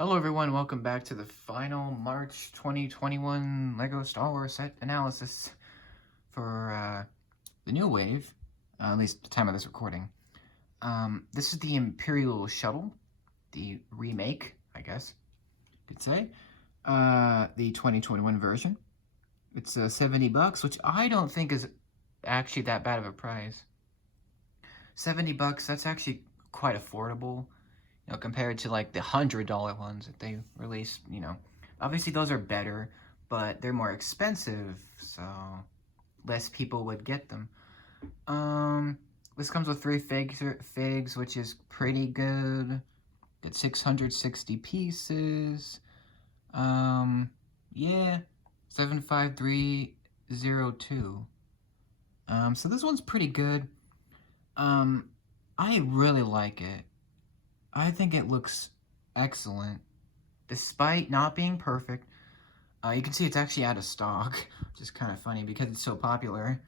Hello everyone, welcome back to the final March 2021 LEGO Star Wars set analysis for the new wave, at least the time of this recording. This is the Imperial Shuttle, the remake, I guess you could say, the 2021 version. It's $70, which I don't think is actually that bad of a price. $70, that's actually quite affordable. Compared to like the $100 ones that they release, obviously those are better, but they're more expensive, so less people would get them. This comes with 3 figs, which is pretty good. Get 660 pieces. Yeah, 75302. So this one's pretty good. I really like it. I think it looks excellent, despite not being perfect. You can see it's actually out of stock, which is kind of funny because it's so popular.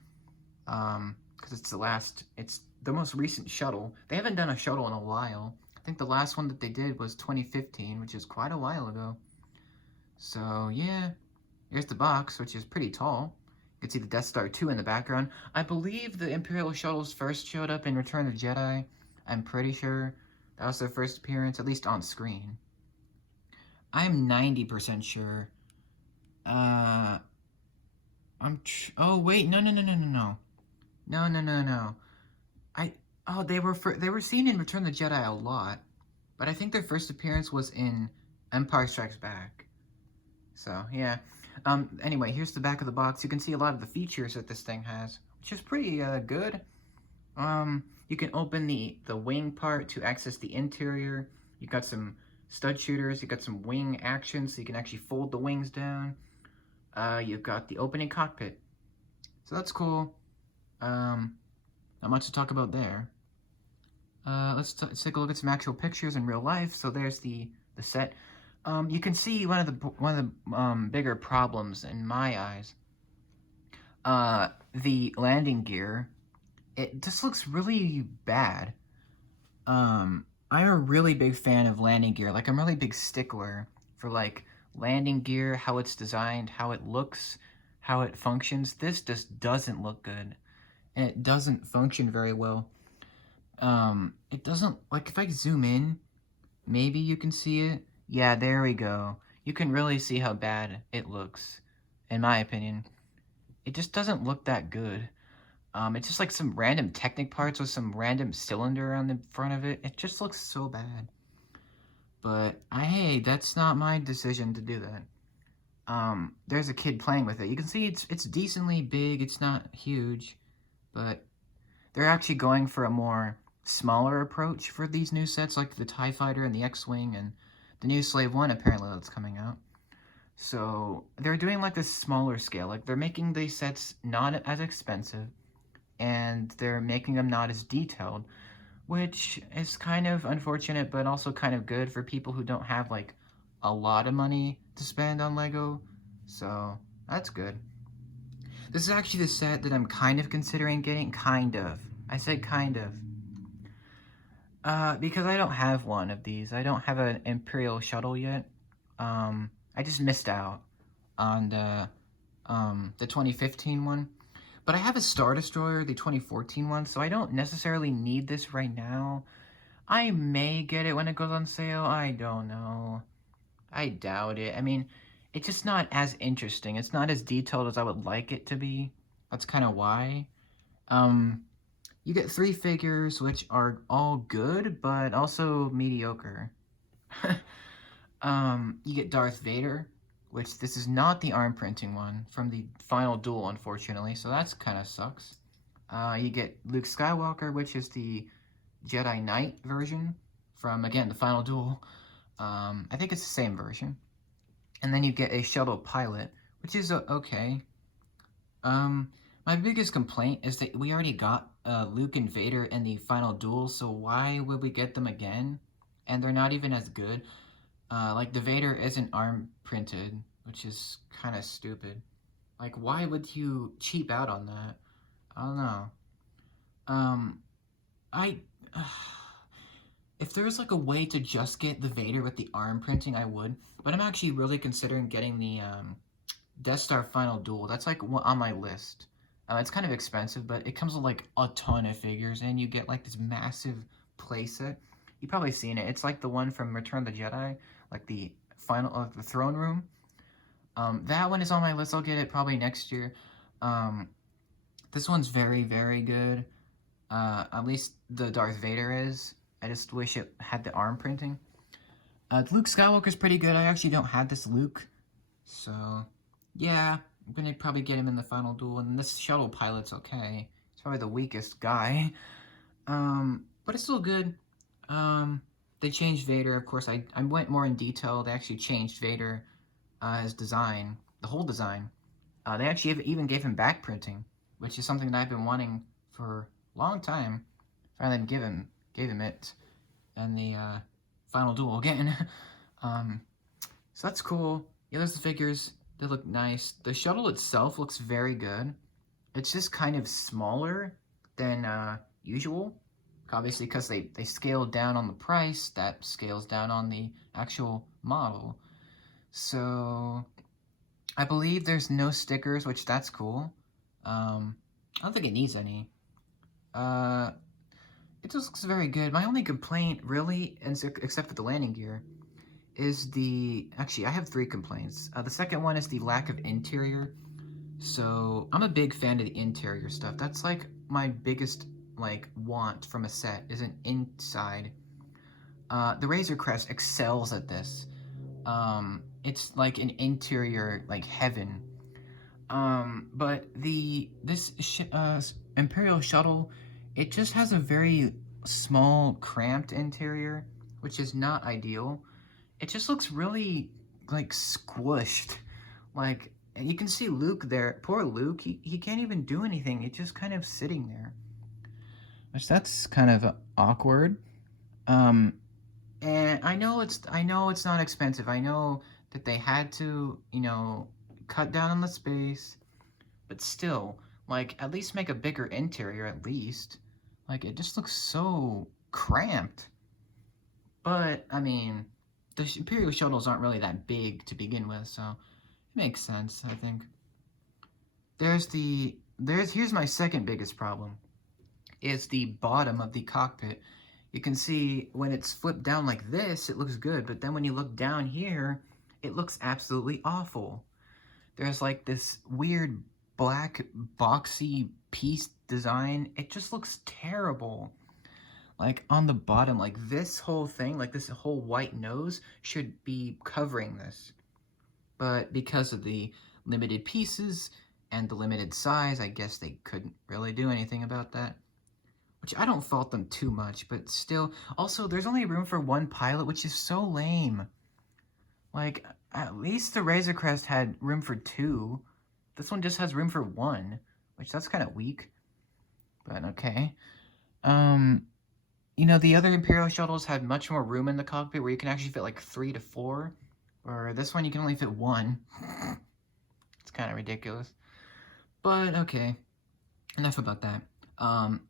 Because it's the most recent shuttle. They haven't done a shuttle in a while. I think the last one that they did was 2015, which is quite a while ago. So yeah, here's the box, which is pretty tall. You can see the Death Star 2 in the background. I believe the Imperial shuttles first showed up in Return of the Jedi. I'm pretty sure. That was their first appearance, at least on screen. I'm 90% sure. Oh wait, no. No. They were seen in Return of the Jedi a lot, but I think their first appearance was in Empire Strikes Back. So yeah. Anyway, here's the back of the box. You can see a lot of the features that this thing has, which is pretty good. You can open the wing part to access the interior. You got some stud shooters. You got some wing action, so you can actually fold the wings down. You've got the opening cockpit, so that's cool. Not much to talk about there. Let's take a look at some actual pictures in real life. So there's the set. You can see one of the bigger problems in my eyes. The landing gear. It just looks really bad. I'm a really big fan of landing gear. Like, I'm a really big stickler for, like, landing gear, how it's designed, how it looks, how it functions. This just doesn't look good. And it doesn't function very well. It doesn't, like, if I zoom in, maybe you can see it. Yeah, there we go. You can really see how bad it looks, in my opinion. It just doesn't look that good. It's just like some random Technic parts with some random cylinder on the front of it. It just looks so bad. But, hey, that's not my decision to do that. There's a kid playing with it. You can see it's decently big. It's not huge. But they're actually going for a more smaller approach for these new sets, like the TIE Fighter and the X-Wing and the new Slave 1, apparently, that's coming out. So, they're doing, like, this smaller scale. Like, they're making these sets not as expensive, and they're making them not as detailed, which is kind of unfortunate, but also kind of good for people who don't have, like, a lot of money to spend on LEGO, so that's good. This is actually the set that I'm kind of considering getting, kind of. I said kind of. Because I don't have one of these. I don't have an Imperial shuttle yet. I just missed out on the 2015 one. But I have a Star Destroyer, the 2014 one, so I don't necessarily need this right now. I may get it when it goes on sale. I don't know. I doubt it. I mean, it's just not as interesting. It's not as detailed as I would like it to be. That's kind of why. You get 3 figures, which are all good, but also mediocre. You get Darth Vader, which this is not the arm printing one from the final duel, unfortunately, so that's kind of sucks. You get Luke Skywalker, which is the Jedi Knight version from, again, the final duel. I think it's the same version. And then you get a shuttle pilot, which is okay. My biggest complaint is that we already got Luke and Vader in the final duel, so why would we get them again? And they're not even as good. Like, the Vader isn't arm printed, which is kind of stupid. Like, why would you cheap out on that? I don't know. If there was like a way to just get the Vader with the arm printing, I would. But I'm actually really considering getting the Death Star Final Duel. That's like on my list. It's kind of expensive, but it comes with like a ton of figures, and you get like this massive playset. You've probably seen it. It's like the one from Return of the Jedi, like the the throne room. That one is on my list. I'll get it probably next year. Um, this one's very, very good. At least the Darth Vader is. I just wish it had the arm printing. Luke Skywalker's pretty good. I actually don't have this Luke. So, yeah, I'm gonna probably get him in the final duel. And this shuttle pilot's okay. He's probably the weakest guy. But it's still good. They changed Vader, of course. I went more in detail. They actually changed Vader, his design, the whole design. They actually even gave him back printing, which is something that I've been wanting for a long time. Finally, gave him it, and the final duel again. So that's cool. Yeah, there's the figures. They look nice. The shuttle itself looks very good. It's just kind of smaller than usual. Obviously, because they scaled down on the price, that scales down on the actual model. So I believe there's no stickers, which that's cool. I don't think it needs any. It just looks very good. My only complaint, really, except for the landing gear, is the... Actually, I have 3 complaints. The second one is the lack of interior. So, I'm a big fan of the interior stuff. That's, like, my biggest, like, want from a set, is an inside. The Razor Crest excels at this. It's like an interior, like, heaven. But this Imperial Shuttle, it just has a very small, cramped interior, which is not ideal. It just looks really, like, squished. Like, you can see Luke there. Poor Luke, he can't even do anything. It's just kind of sitting there. Which that's kind of awkward. And I know it's not expensive. I know that they had to, cut down on the space. But still, like, at least make a bigger interior, at least. Like, it just looks so cramped. But, I mean, the Imperial shuttles aren't really that big to begin with, so it makes sense, I think. Here's my second biggest problem, is the bottom of the cockpit. You can see when it's flipped down like this, it looks good, but then when you look down here, it looks absolutely awful. There's like this weird black boxy piece design. It just looks terrible. Like on the bottom, like this whole thing, like this whole white nose should be covering this. But because of the limited pieces and the limited size, I guess they couldn't really do anything about that. Which I don't fault them too much, but still. Also, there's only room for 1 pilot, which is so lame. Like, at least the Razor Crest had room for 2. This one just has room for 1, which that's kind of weak. But okay. The other Imperial shuttles had much more room in the cockpit where you can actually fit like 3 to 4. Or this one you can only fit 1. It's kind of ridiculous. But okay. Enough about that.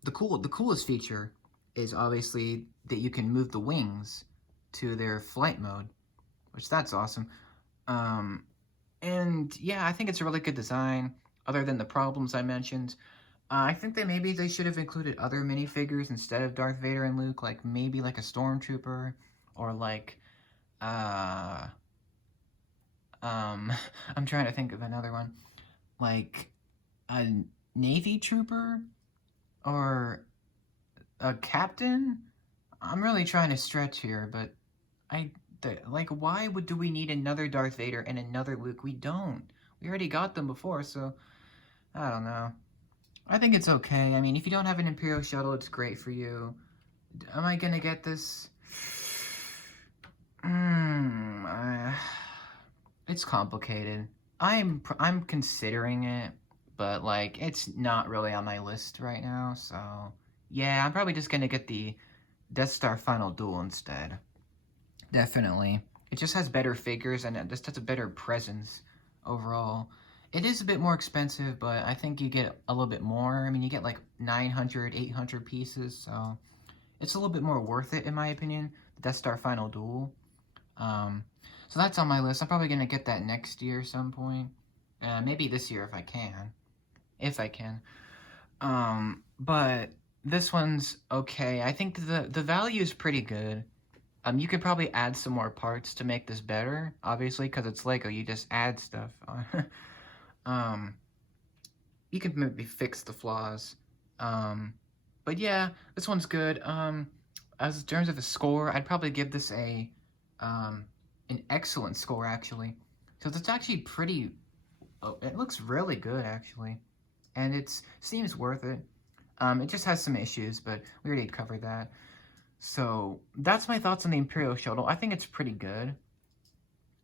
The coolest feature is obviously that you can move the wings to their flight mode, which that's awesome. And yeah, I think it's a really good design, other than the problems I mentioned. I think that maybe they should have included other minifigures instead of Darth Vader and Luke, like maybe like a Stormtrooper, or like, I'm trying to think of another one, like a Navy Trooper, or a Captain? I'm really trying to stretch here, but why do we need another Darth Vader and another Luke? We don't. We already got them before, so I don't know. I think it's okay. I mean, if you don't have an Imperial shuttle, it's great for you. Am I gonna get this? It's complicated. I'm considering it, but like it's not really on my list right now. So yeah, I'm probably just gonna get the Death Star Final Duel instead. Definitely. It just has better figures and it just has a better presence overall. It is a bit more expensive, but I think you get a little bit more. I mean, you get like 900, 800 pieces, so it's a little bit more worth it in my opinion. The Death Star Final Duel. So that's on my list. I'm probably gonna get that next year at some point. Maybe this year if I can. If I can. But this one's okay. I think the value is pretty good. You could probably add some more parts to make this better, obviously, because it's Lego. You just add stuff. um, you can maybe fix the flaws. But yeah, this one's good. As in terms of a score, I'd probably give this an excellent score actually, because it's actually pretty. Oh, it looks really good actually, and it seems worth it. It just has some issues, but we already covered that. So that's my thoughts on the Imperial Shuttle. I think it's pretty good.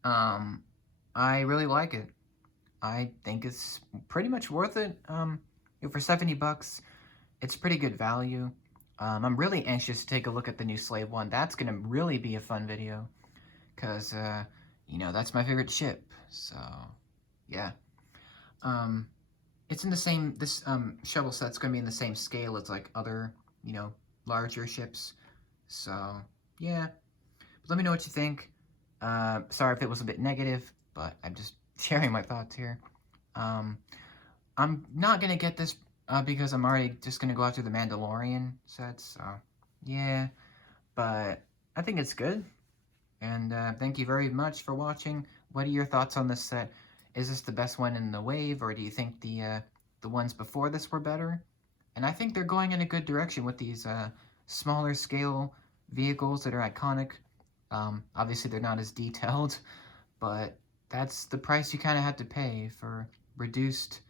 I really like it. I think it's pretty much worth it. For $70, it's pretty good value. I'm really anxious to take a look at the new Slave One. That's gonna really be a fun video, cause that's my favorite ship. So yeah. It's in the same. This shuttle set's gonna be in the same scale as like other larger ships. So yeah. But let me know what you think. Sorry if it was a bit negative, but I'm just sharing my thoughts here. I'm not gonna get this because I'm already just gonna go after the Mandalorian sets. So yeah, but I think it's good. And thank you very much for watching. What are your thoughts on this set? Is this the best one in the wave, or do you think the ones before this were better? And I think they're going in a good direction with these smaller scale vehicles that are iconic. Obviously, they're not as detailed, but that's the price you kind of have to pay for reduced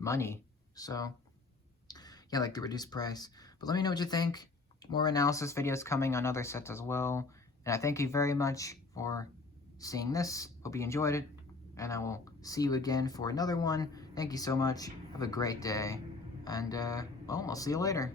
money. So yeah, like the reduced price. But let me know what you think. More analysis videos coming on other sets as well. And I thank you very much for seeing this. Hope you enjoyed it. And I will see you again for another one. Thank you so much. Have a great day. And, well, I'll see you later.